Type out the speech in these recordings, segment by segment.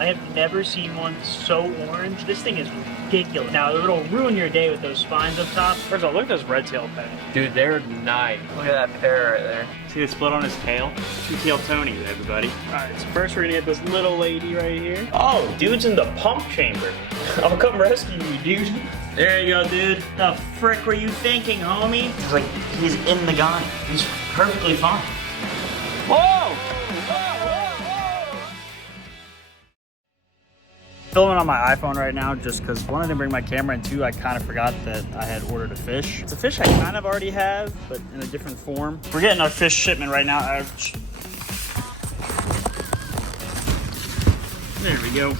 I have never seen one so orange. This thing is ridiculous. Now, it'll ruin your day with those spines up top. First of all, look at those red-tailed pennies. Dude, they're nice. Look at that pair right there. See the split on his tail? Two-tailed Tony, everybody. All right, so first we're gonna get this little lady right here. Oh, dude's in the pump chamber. I'll come rescue you, dude. There you go, dude. The frick were you thinking, homie? It's like he's in the gun. He's perfectly fine. Whoa! Filming on my iPhone right now just because one, I didn't bring my camera, and two, I kind of forgot that I had ordered a fish. It's a fish I kind of already have, but in a different form. We're getting our fish shipment right now. There we go.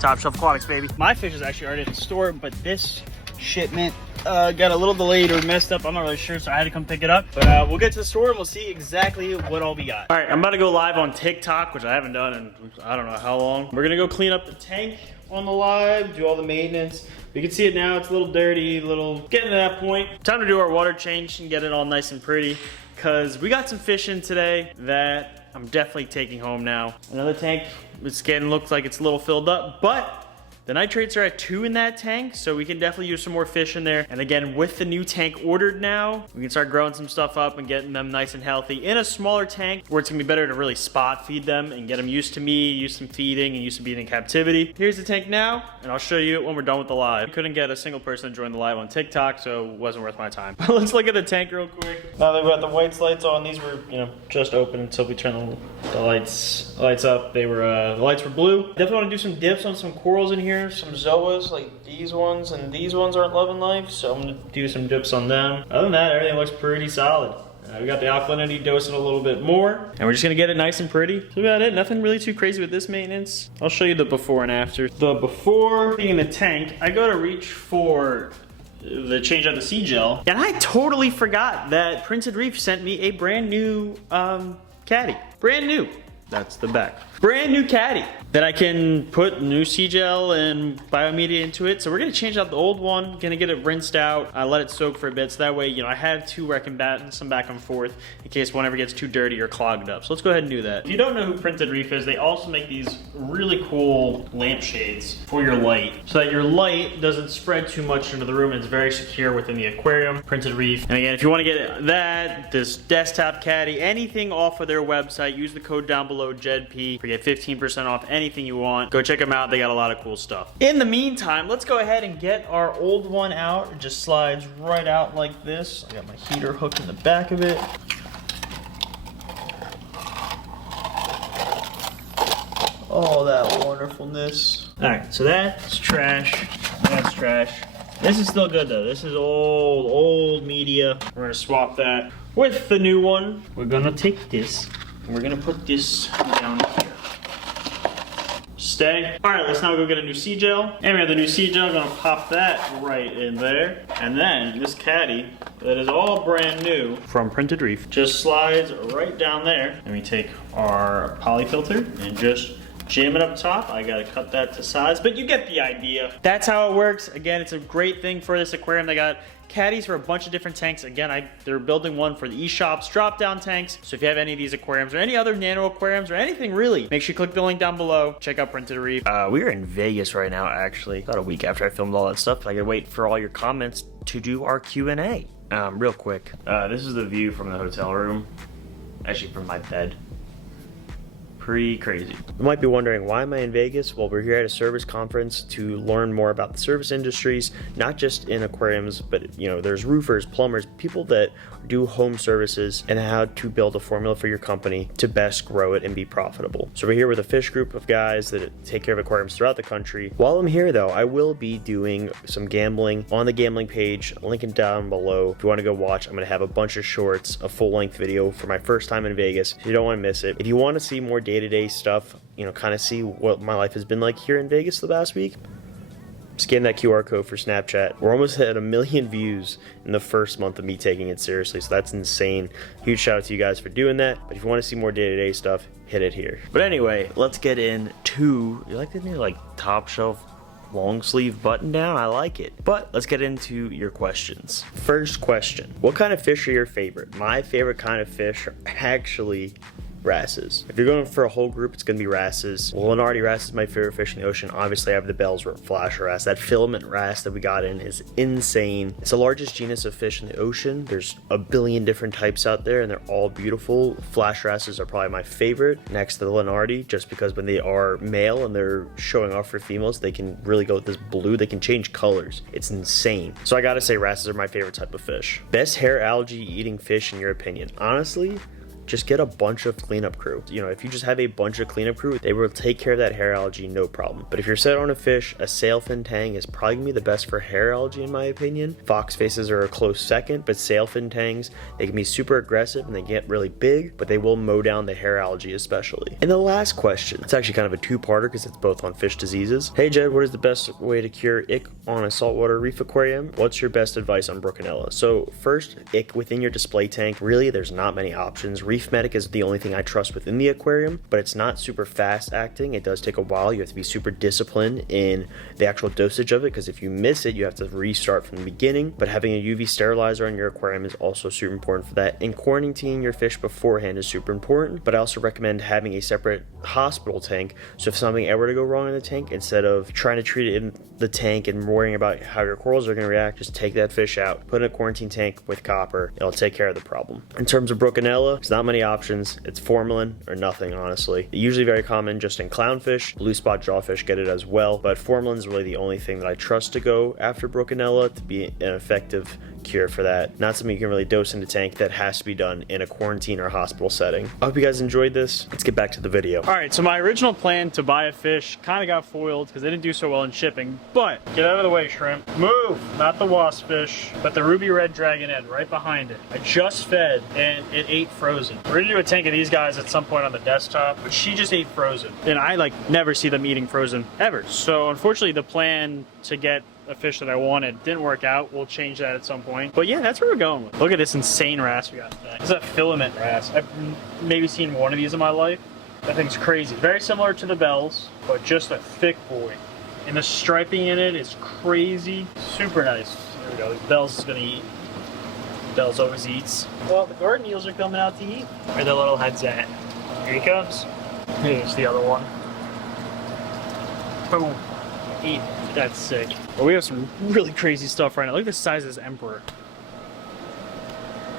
Top Shelf Aquatics, baby. My fish is actually already at the store, but this shipment got a little delayed or messed up. I'm not really sure, so I had to come pick it up. But we'll get to the store and we'll see exactly what all we got. All right, I'm about to go live on TikTok, which I haven't done in I don't know how long. We're gonna go clean up the tank on the live, do all the maintenance. You can see it now, it's a little dirty, getting to that point. Time to do our water change and get it all nice and pretty, because we got some fish in today that I'm definitely taking home now. Another tank, it's getting, looks like it's a little filled up, but the nitrates are at 2 in that tank, so we can definitely use some more fish in there. And again, with the new tank ordered now, we can start growing some stuff up and getting them nice and healthy in a smaller tank where it's gonna be better to really spot feed them and get them used to me, used to feeding, and used to being in captivity. Here's the tank now, and I'll show you it when we're done with the live. Couldn't get a single person to join the live on TikTok, so it wasn't worth my time. But let's look at the tank real quick. Now they've got the white lights on. These were, just open until we turned the lights up. They were, the lights were blue. Definitely wanna do some dips on some corals in here. Some zoas like these ones, and these ones aren't loving life, so I'm gonna do some dips on them. Other than that, everything looks pretty solid. We got the alkalinity dosing a little bit more, and we're just gonna get it nice and pretty. That's about it. Nothing really too crazy with this maintenance. I'll show you the before and after. The before being in the tank, I go to reach for the change out the sea gel, and I totally forgot that Printed Reef sent me a brand new caddy. Brand new. That's the back. Brand new caddy that I can put new sea gel and biomedia into it. So we're gonna change out the old one, gonna get it rinsed out, let it soak for a bit, so that way, I have two where I can bat some back and forth in case one ever gets too dirty or clogged up. So let's go ahead and do that. If you don't know who Printed Reef is, they also make these really cool lampshades for your light, so that your light doesn't spread too much into the room and it's very secure within the aquarium. Printed Reef. And again, if you wanna get that, this desktop caddy, anything off of their website, use the code down below, JEDP, for get 15% off anything you want. Go check them out, they got a lot of cool stuff. In the meantime, let's go ahead and get our old one out. It just slides right out like this. I got my heater hooked in the back of it. Oh, that wonderfulness. All right, so that's trash, that's trash. This is still good though. This is old media. We're gonna swap that with the new one. We're gonna take this, and we're gonna put this down here. Stay. All right, let's now go get a new sea gel. And we have the new sea gel, gonna pop that right in there. And then this caddy, that is all brand new from Printed Reef, just slides right down there. And we take our poly filter and just jam it up top. I gotta cut that to size, but you get the idea. That's how it works. Again, it's a great thing for this aquarium. They got caddies for a bunch of different tanks. Again, they're building one for the eShops drop-down tanks. So if you have any of these aquariums or any other nano aquariums or anything really, make sure you click the link down below. Check out Printed Reef. We're in Vegas right now, actually. About a week after I filmed all that stuff. I gotta wait for all your comments to do our Q&A. Real quick. This is the view from the hotel room. Actually, from my bed. Pretty crazy. You might be wondering, why am I in Vegas? Well, we're here at a service conference to learn more about the service industries, not just in aquariums, but there's roofers, plumbers, people that do home services, and how to build a formula for your company to best grow it and be profitable. So we're here with a fish group of guys that take care of aquariums throughout the country. While I'm here though, I will be doing some gambling on the gambling page, link it down below. If you want to go watch, I'm going to have a bunch of shorts, a full-length video for my first time in Vegas. You don't want to miss it. If you want to see more day-to-day stuff, kind of see what my life has been like here in Vegas the past week, scan that QR code for Snapchat. We're almost at 1 million views in the first month of me taking it seriously, so that's insane. Huge shout out to you guys for doing that. But if you want to see more day-to-day stuff, hit it here. But anyway, let's get into, you like the new top shelf long sleeve button down? I like it. But let's get into your questions. First question, what kind of fish are your favorite? My favorite kind of fish are actually wrasses. If you're going for a whole group, it's going to be wrasses. Lenardi wrasse is my favorite fish in the ocean. Obviously, I have the Bell's flash wrasse. That filament wrasse that we got in is insane. It's the largest genus of fish in the ocean. There's a billion different types out there, and they're all beautiful. Flash wrasses are probably my favorite, next to the Lenardi, just because when they are male and they're showing off for females, they can really go with this blue. They can change colors. It's insane. So I gotta say, wrasses are my favorite type of fish. Best hair algae eating fish in your opinion? Honestly, just get a bunch of cleanup crew. You know, if you just have a bunch of cleanup crew, they will take care of that hair algae, no problem. But if you're set on a fish, a sailfin tang is probably gonna be the best for hair algae in my opinion. Fox faces are a close second, but sailfin tangs, they can be super aggressive and they get really big, but they will mow down the hair algae especially. And the last question, it's actually kind of a two-parter because it's both on fish diseases. Hey Jed, what is the best way to cure ick on a saltwater reef aquarium? What's your best advice on Brookinella? So first, ick within your display tank, really there's not many options. Reef Medic is the only thing I trust within the aquarium, but it's not super fast acting. It does take a while. You have to be super disciplined in the actual dosage of it, because if you miss it, you have to restart from the beginning. But having a UV sterilizer on your aquarium is also super important for that. And quarantining your fish beforehand is super important, but I also recommend having a separate hospital tank. So if something ever to go wrong in the tank, instead of trying to treat it in the tank and worrying about how your corals are going to react, just take that fish out, put it in a quarantine tank with copper. It'll take care of the problem. In terms of Brookinella, there's not many options. It's formalin or nothing, honestly. Usually very common just in clownfish. Blue spot jawfish get it as well, but formalin is really the only thing that I trust to go after Brookinella to be an effective cure for that. Not something you can really dose in the tank. That has to be done in a quarantine or hospital setting. I hope you guys enjoyed this. Let's get back to the video. All right, so my original plan to buy a fish kind of got foiled because they didn't do so well in shipping, but get out of the way, shrimp. Move, not the wasp fish, but the ruby red dragonette right behind it. I just fed and it ate frozen. We're gonna do a tank of these guys at some point on the desktop, but she just ate frozen. And I like never see them eating frozen ever. So unfortunately the plan to get a fish that I wanted didn't work out. We'll change that at some point. But yeah, that's where we're going with. Look at this insane wrasse we got today. This is a filament wrasse. I've maybe seen one of these in my life. That thing's crazy. Very similar to the Bells, but just a thick boy. And the striping in it is crazy. Super nice. There we go. The Bells is gonna eat. Bells always eats. Well, the garden eels are coming out to eat. Where the little head's at. Here he comes. Here's the other one. Boom. Eat. That's sick. But we have some really crazy stuff right now. Look at the size of this emperor.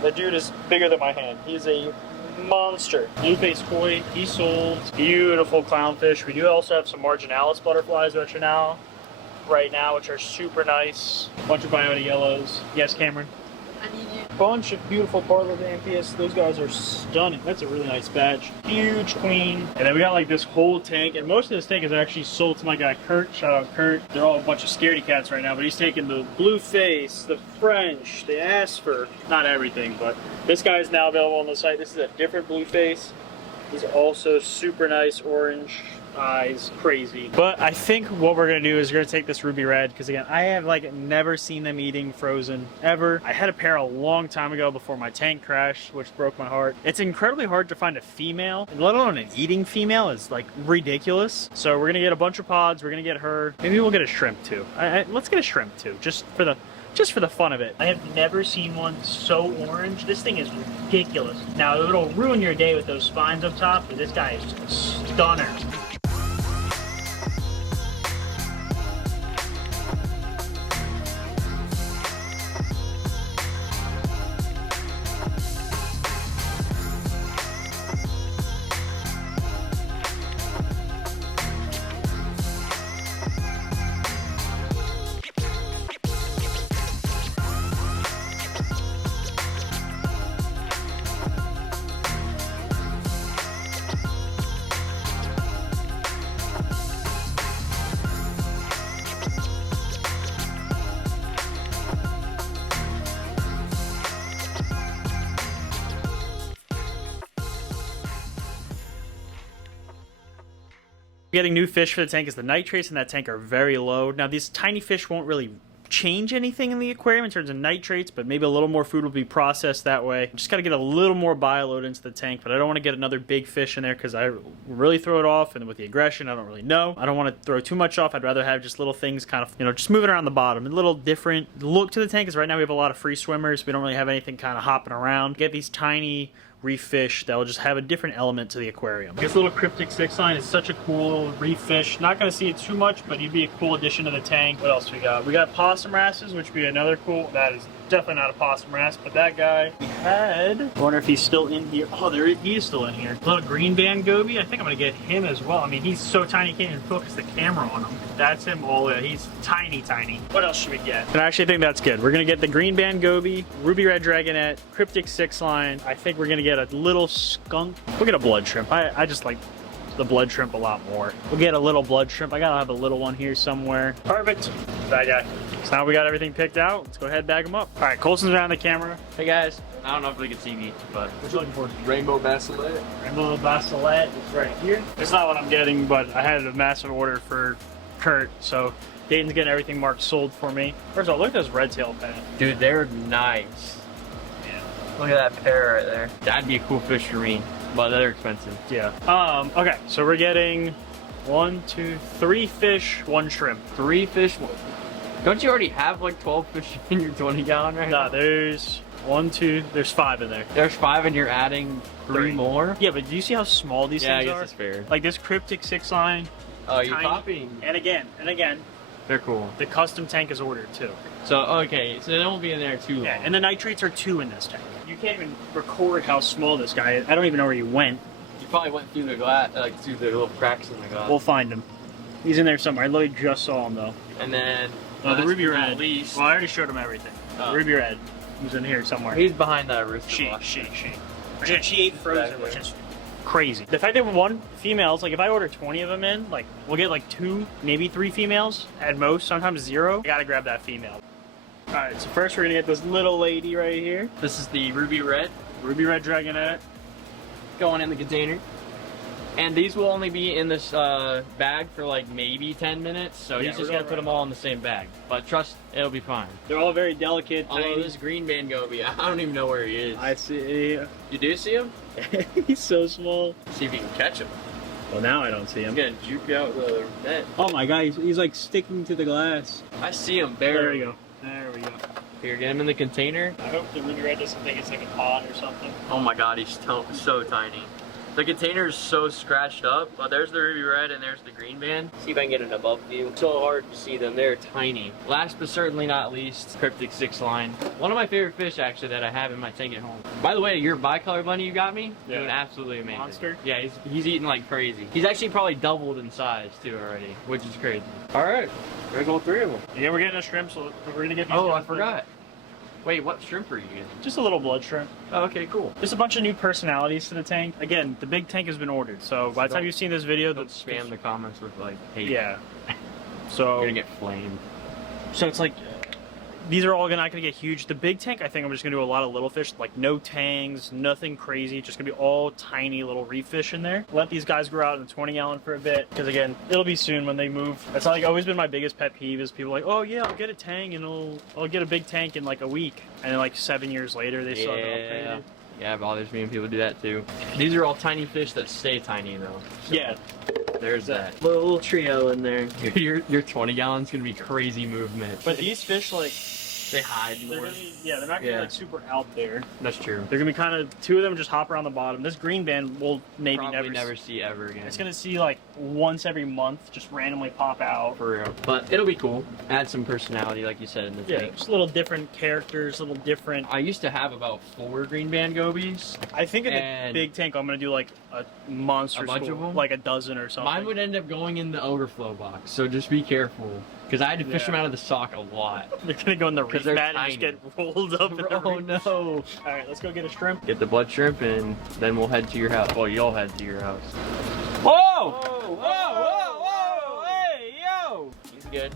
That dude is bigger than my hand. He's a monster. Blue-faced koi, he sold. Beautiful clownfish. We do also have some marginalis butterflies, which are now, right now, which are super nice. Bunch of biota yellows. Yes, Cameron? I need you. Bunch of beautiful Bartlett Amphias. Those guys are stunning. That's a really nice batch. Huge queen. And then we got like this whole tank. And most of this tank is actually sold to my guy Kurt. Shout out Kurt. They're all a bunch of scaredy cats right now. But he's taking the blue face, the French, the Asper. Not everything, but this guy is now available on the site. This is a different blue face. He's also super nice orange eyes, crazy. But I think what we're gonna do is we're gonna take this ruby red, because again, I have like never seen them eating frozen ever. I had a pair a long time ago before my tank crashed, which broke my heart. It's incredibly hard to find a female, and let alone an eating female is like ridiculous. So we're gonna get a bunch of pods. We're gonna get her. Maybe we'll get a shrimp too. Let's get a shrimp too, just for the fun of it. I have never seen one so orange. This thing is ridiculous. Now it'll ruin your day with those spines up top, but this guy is just a stunner. Getting new fish for the tank is the nitrates in that tank are very low. Now these tiny fish won't really change anything in the aquarium in terms of nitrates, but maybe a little more food will be processed that way. Just got to get a little more bioload into the tank, but I don't want to get another big fish in there because I really throw it off, and with the aggression I don't really know. I don't want to throw too much off. I'd rather have just little things kind of, you know, just moving around the bottom. A little different look to the tank, because right now we have a lot of free swimmers. We don't really have anything kind of hopping around. Get these tiny reef fish that will just have a different element to the aquarium. This little cryptic 6 line is such a cool little reef fish. Not gonna see it too much, but he'd be a cool addition to the tank. What else we got? We got possum wrasses, which would be another cool, that is definitely not a possum wrasse, but that guy we had, I wonder if he's still in here. Oh, he is still in here. Little green band goby, I think I'm gonna get him as well. I mean, he's so tiny, you can't even focus the camera on him. That's him. Oh yeah, he's tiny, tiny. What else should we get? And I actually think that's good. We're gonna get the green band goby, ruby red dragonette, cryptic 6 line. I think we're gonna get a little skunk. We'll get a blood shrimp. I just like the blood shrimp a lot more. We'll get a little blood shrimp. I gotta have a little one here somewhere. Perfect. That guy. So now we got everything picked out. Let's go ahead and bag them up. All right, Colson's behind the camera. Hey guys, I don't know if they can see me, but What you looking for? rainbow basilet. Rainbow Basilet is right here. It's not what I'm getting, but I had a massive order for Kurt, so Dayton's getting everything marked sold for me. First of all, look at this red tail pen. Dude, they're nice. Yeah. Look at that pair right there. That'd be a cool fish for me, but they're expensive. Yeah. Okay, so we're getting 1, 2, 3 fish, 1 shrimp. 3 fish. Don't you already have like 12 fish in your 20 gallon right now? Nah, there's 1, 2, there's 5 in there. There's 5 and you're adding 3 more? Yeah, but do you see how small these Yeah, I things guess are? it's fair. Like this cryptic 6 line. Oh, you're tiny. copying. And again, They're cool. the custom tank is ordered too. So, okay, so they won't be in there too long. Yeah, and the nitrates are 2 in this tank. You can't even record how small this guy is. I don't even know where he went. You probably went through the glass, like through the little cracks in the glass. We'll find him. He's in there somewhere. I literally just saw him though. And then The ruby red. Least, Well, I already showed him everything. Oh. The ruby red. He's in here somewhere. he's behind that rooster. She. Yeah, she ate Back frozen, there. which is crazy. The fact that one females, like if I order 20 of them in, like we'll get like 2, maybe 3 females at most, sometimes 0. I gotta grab that female. All right, so first we're gonna get this little lady right here. This is the ruby red Ruby red dragonette. going in the container. And these will only be in this bag for like maybe 10 minutes, so Yeah, he's just we're gonna all put them all in the same bag. But trust, it'll be fine. They're all very delicate. Although tiny. this green band goby, I don't even know where he is. I see. You do see him? He's so small. See if you can catch him. Well, now I don't see I'm him. gonna juke out the net. Oh my god, he's like sticking to the glass. I see him There barely. we go. There we go. Here, get him in the container. I hope the ruby red doesn't think it's like a pond or something. Oh my god, he's so tiny. The container is so scratched up. Well, there's the ruby red and there's the green band. See if I can get an above view. So hard to see them. They're tiny. Last but certainly not least, cryptic 6 line. One of my favorite fish actually that I have in my tank at home. By the way, your bicolor bunny you got me, Yeah. doing absolutely amazing. Monster? Yeah, he's eating like crazy. He's actually probably doubled in size too already, which is crazy. All right, there's all 3 of them. Yeah, we're getting a shrimp, so we're gonna get these. Oh, I guys. forgot. Wait, what shrimp are you getting? Just a little blood shrimp. Oh, okay, cool. Just a bunch of new personalities to the tank. Again, the big tank has been ordered, so by the time you've seen this video, Don't spam the comments with like hate. Yeah. You're So gonna get flamed. So it's like, these are all not gonna get huge. The big tank, I think I'm just gonna do a lot of little fish, like no tangs, nothing crazy. Just gonna be all tiny little reef fish in there. Let these guys grow out in the 20 gallon for a bit, because again, it'll be soon when they move. That's like always been my biggest pet peeve is people like, oh yeah, I'll get a tank and I'll get a big tank in like a week, and then like 7 years later they still haven't upgraded. Yeah, it bothers me when people do that too. These are all tiny fish that stay tiny though. So Yeah. There's that little trio in there. Your 20 gallon's gonna be crazy movement. But these fish, like, they hide they're more. gonna be, yeah, they're not gonna be Yeah. like super out there. That's true. They're gonna be kind of, 2 of them just hop around the bottom. This green band will maybe Probably never never see ever again. It's gonna see like once every month, just randomly pop out. for real. But it'll be cool. Add some personality, like you said, in the Yeah, tank. just little different characters, little different. I used to have about 4 green band gobies. I think in the And- big tank, I'm gonna do like a monster A bunch school, of 'em? like a dozen or something. Mine would end up going in the overflow box, so just be careful. Because I had to fish Yeah. them out of the sock a lot. They're gonna go in the reef they're mat and just tiny. get rolled up. In the Oh reef. no. All right, let's go get a shrimp. Get the blood shrimp and then we'll head to your house. Well, you'll head to your house. Whoa! whoa, Hey, yo! He's good.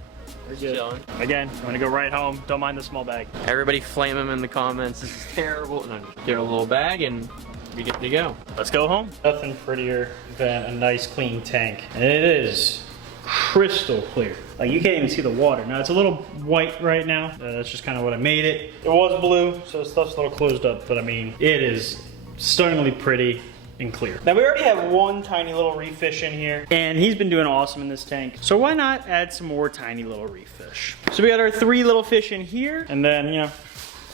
We're Just chilling. Again, I'm gonna go right home. Don't mind the small bag. Everybody flame him in the comments. This is terrible. No, just get a little bag and be good to go. Let's go home. Nothing prettier than a nice clean tank. And it is crystal clear. Like you can't even see the water. Now it's a little white right now. That's just kind of what I made it. It was blue, so stuff's a little closed up, but I mean, it is stunningly pretty and clear. Now we already have 1 tiny little reef fish in here, and he's been doing awesome in this tank. So why not add some more tiny little reef fish? So we got our 3 little fish in here, and then, you know,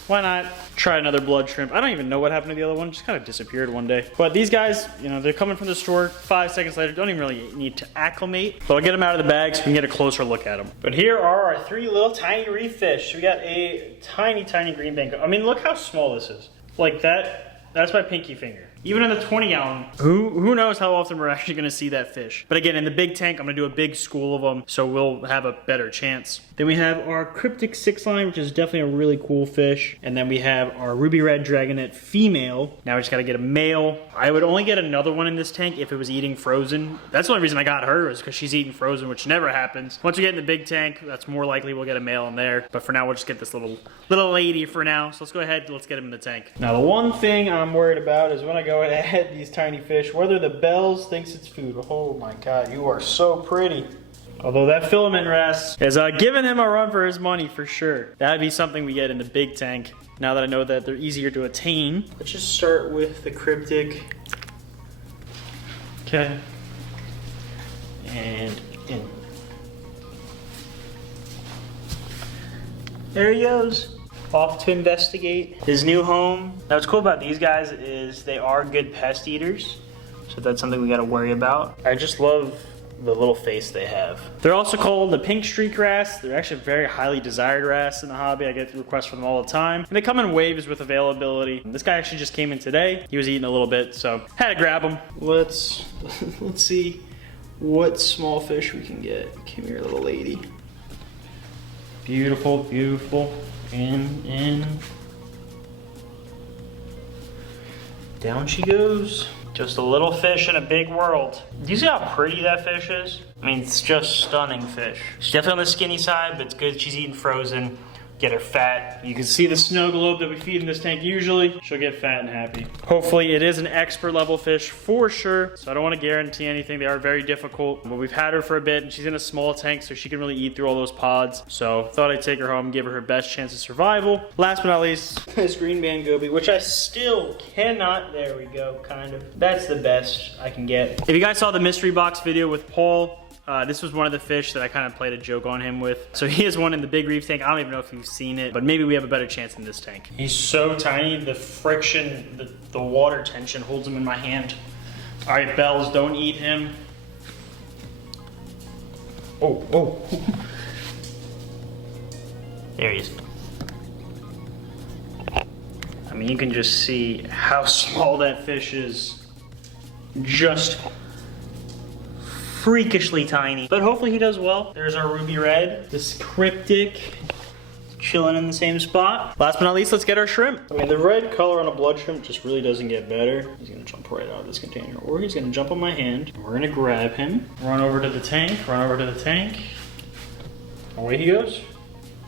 why not try another blood shrimp? I don't even know what happened to the other one. Just kind of disappeared one day. But these guys, you know, they're coming from the store 5 seconds later. Don't even really need to acclimate. But I'll get them out of the bag so we can get a closer look at them. But here are our 3 little tiny reef fish. We got a tiny, tiny green bank. I mean, look how small this is. Like that, that's my pinky finger. Even in the 20-gallon, who knows how often we're actually gonna see that fish. But again, in the big tank, I'm gonna do a big school of them, so we'll have a better chance. Then we have our cryptic 6-line, which is definitely a really cool fish. And then we have our ruby red dragonet female. Now we just gotta get a male. I would only get another one in this tank if it was eating frozen. That's the only reason I got her, is because she's eating frozen, which never happens. Once we get in the big tank, that's more likely we'll get a male in there. But for now, we'll just get this little lady for now. So let's go ahead, let's get him in the tank. Now the one thing I'm worried about is when I go ahead these tiny fish, whether the bells thinks it's food. Oh my God, you are so pretty. Although that filament wrasse is giving him a run for his money for sure. That'd be something we get in the big tank. Now that I know that they're easier to attain. Let's just start with the cryptic. Okay. And in. There he goes. Off to investigate his new home. Now what's cool about these guys is they are good pest eaters. So that's something we gotta worry about. I just love the little face they have. They're also called the pink streak wrasse. They're actually a very highly desired wrasse in the hobby. I get requests for them all the time. And they come in waves with availability. This guy actually just came in today. He was eating a little bit, so had to grab him. Let's see what small fish we can get. Come here, little lady. Beautiful, beautiful. In. Down she goes. Just a little fish in a big world. Do you see how pretty that fish is? I mean, it's just stunning fish. She's definitely on the skinny side, but it's good she's eating frozen. Get her fat. You can see the snow globe that we feed in this tank usually. She'll get fat and happy. Hopefully it is an expert level fish for sure. So I don't want to guarantee anything. They are very difficult. But we've had her for a bit and she's in a small tank so she can really eat through all those pods. So thought I'd take her home and give her her best chance of survival. Last but not least, this green band goby, which I still cannot, there we go, kind of. That's the best I can get. If you guys saw the mystery box video with Paul, this was one of the fish that I kind of played a joke on him with. So he has one in the big reef tank. I don't even know if you've seen it, but maybe we have a better chance in this tank. He's so tiny, the friction, the water tension holds him in my hand. All right, bells, don't eat him. Oh. There he is. I mean, you can just see how small that fish is. Just freakishly tiny, but hopefully he does well. There's our ruby red, this cryptic, chilling in the same spot. Last but not least, let's get our shrimp. I mean, the red color on a blood shrimp just really doesn't get better. He's gonna jump right out of this container, or he's gonna jump on my hand. We're gonna grab him, run over to the tank, Away he goes.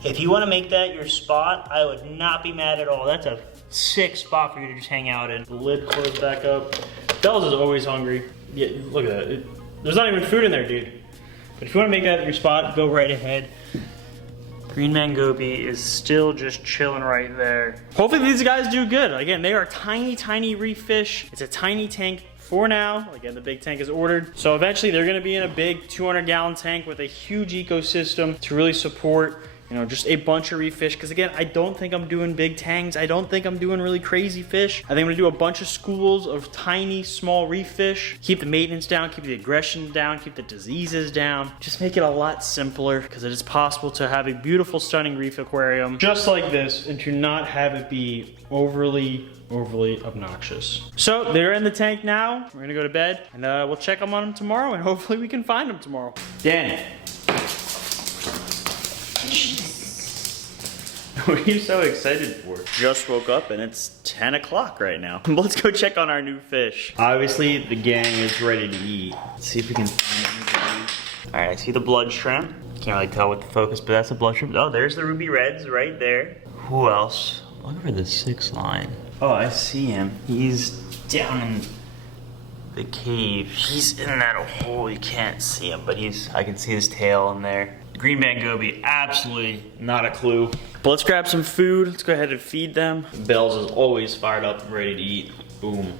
If you wanna make that your spot, I would not be mad at all. That's a sick spot for you to just hang out in. The lid closed back up. Bells is always hungry. Yeah, look at that. There's not even food in there, dude. But if you want to make that your spot, go right ahead. Green man goby is still just chilling right there. Hopefully these guys do good. Again, they are tiny, tiny reef fish. It's a tiny tank for now. Again, the big tank is ordered. So eventually they're gonna be in a big 200-gallon tank with a huge ecosystem to really support, you know, just a bunch of reef fish. Because again, I don't think I'm doing big tanks. I don't think I'm doing really crazy fish. I think I'm gonna do a bunch of schools of tiny, small reef fish. Keep the maintenance down, keep the aggression down, keep the diseases down. Just make it a lot simpler, because it is possible to have a beautiful, stunning reef aquarium just like this and to not have it be overly obnoxious. So they're in the tank now. We're gonna go to bed and we'll check them on them tomorrow, and hopefully we can find them tomorrow. Danny. What are you so excited for? Just woke up and it's 10 o'clock right now. Let's go check on our new fish. Obviously, the gang is ready to eat. Let's see if we can find anything. All right, I see the blood shrimp. Can't really tell with the focus, but that's a blood shrimp. Oh, there's the ruby reds right there. Who else? Look for the 6-line. Oh, I see him. He's down in the cave. He's in that hole. You can't see him, but I can see his tail in there. Green band goby, absolutely not a clue. But let's grab some food. Let's go ahead and feed them. Bells is always fired up and ready to eat. Boom.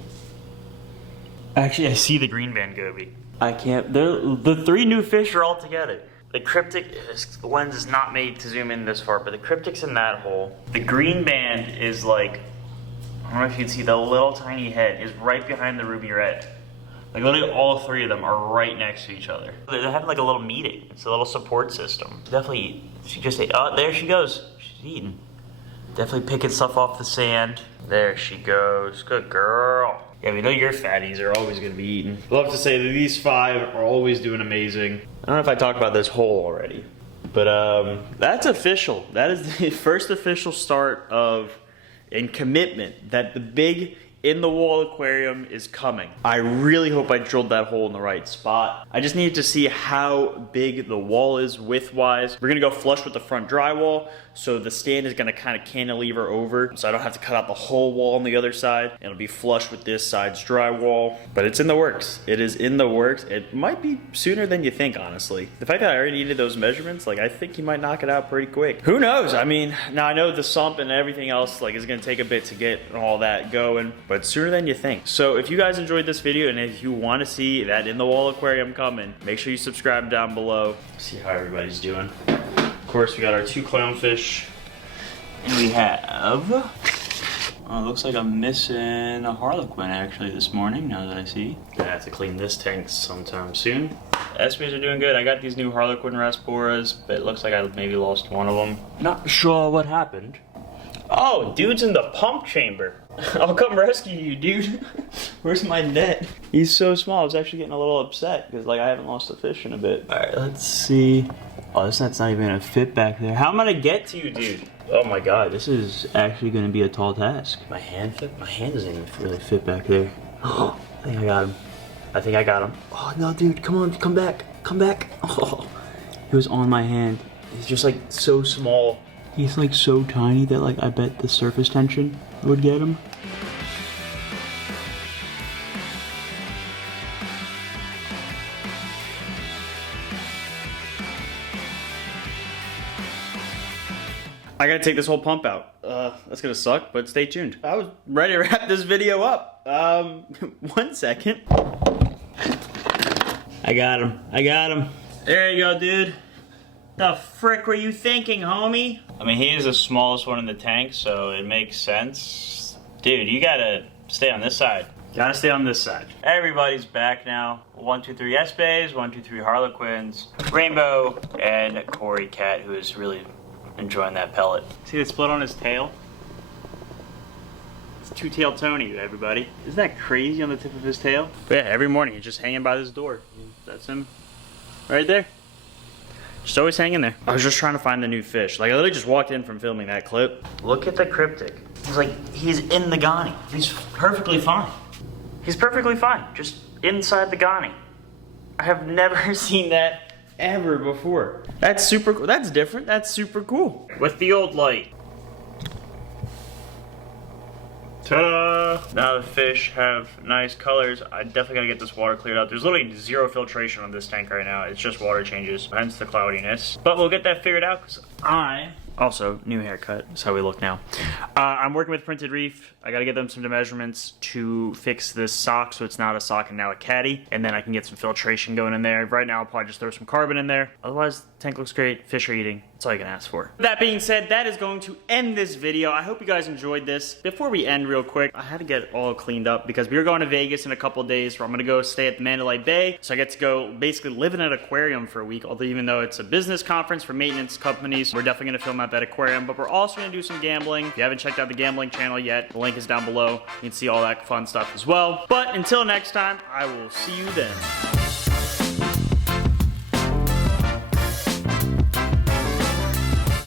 Actually, I see the green band goby. I can't, the 3 new fish are all together. The cryptic, the lens is not made to zoom in this far, but the cryptic's in that hole. The green band is like, I don't know if you can see, the little tiny head is right behind the ruby red. Like literally all three of them are right next to each other. They're having like a little meeting. It's a little support system. Definitely, she just ate, oh, there she goes. She's eating. Definitely picking stuff off the sand. There she goes, good girl. Yeah, we know your fatties are always gonna be eating. Love to say that these 5 are always doing amazing. I don't know if I talked about this hole already, but that's official. That is the first official start of, and commitment that the big in-the-wall aquarium is coming. I really hope I drilled that hole in the right spot. I just need to see how big the wall is width-wise. We're gonna go flush with the front drywall, so the stand is gonna kind of cantilever over, so I don't have to cut out the whole wall on the other side. It'll be flush with this side's drywall, but it's in the works. It is in the works. It might be sooner than you think, honestly. The fact that I already needed those measurements, like I think you might knock it out pretty quick. Who knows? I mean, now I know the sump and everything else like is gonna take a bit to get all that going, but sooner than you think. So if you guys enjoyed this video and if you want to see that in the wall aquarium coming, make sure you subscribe down below. See how everybody's doing. Of course, we got our 2 clownfish, and we have, oh, it looks like I'm missing a harlequin actually this morning, now that I see. Gonna have to clean this tank sometime soon. SBs are doing good. I got these new harlequin Rasporas, but it looks like I maybe lost one of them. Not sure what happened. Oh, dude's in the pump chamber. I'll come rescue you, dude. Where's my net? He's so small. I was actually getting a little upset because like I haven't lost a fish in a bit. All right, let's see. Oh, this net's not even gonna fit back there. How am I gonna get to you, dude? Oh my God, this is actually gonna be a tall task. My hand fit? My hand doesn't even really fit back there. Oh, I think I got him. I think I got him. Oh no, dude, come on, come back, come back. Oh, he was on my hand. He's just like so small. He's like so tiny that like I bet the surface tension would get him. I gotta take this whole pump out. That's gonna suck, but stay tuned. I was ready to wrap this video up. 1 second. I got him. I got him. There you go, dude. The frick were you thinking, homie? I mean, he is the smallest one in the tank, so it makes sense. Dude, you gotta stay on this side. Gotta stay on this side. Everybody's back now. 1, 2, 3 S-Bays, 1, 2, 3 Harlequins, Rainbow, and Corey Cat, who is really enjoying that pellet. See the split on his tail? It's two-tailed Tony, everybody. Isn't that crazy on the tip of his tail? But yeah, every morning he's just hanging by this door. That's him right there. Just always hanging there. I was just trying to find the new fish. Like I literally just walked in from filming that clip. Look at the cryptic. He's like, he's in the Ghani. He's perfectly fine. He's perfectly fine, just inside the Ghani. I have never seen that ever before. That's super cool. That's different. That's super cool. With the old light. Ta-da! Now the fish have nice colors. I definitely gotta get this water cleared out. There's literally 0 filtration on this tank right now. It's just water changes, hence the cloudiness. But we'll get that figured out because also, new haircut. That's how we look now. I'm working with Printed Reef. I gotta get them some measurements to fix this sock so it's not a sock and now a caddy. And then I can get some filtration going in there. Right now I'll probably just throw some carbon in there. Otherwise, the tank looks great. Fish are eating. That's all you can ask for. That being said, that is going to end this video. I hope you guys enjoyed this. Before we end real quick, I had to get it all cleaned up because we are going to Vegas in a couple days where I'm gonna go stay at the Mandalay Bay. So I get to go basically live in an aquarium for a week. Although even though it's a business conference for maintenance companies, we're definitely gonna film at that aquarium, but we're also gonna do some gambling. If you haven't checked out the gambling channel yet, the link is down below. You can see all that fun stuff as well. But until next time, I will see you then.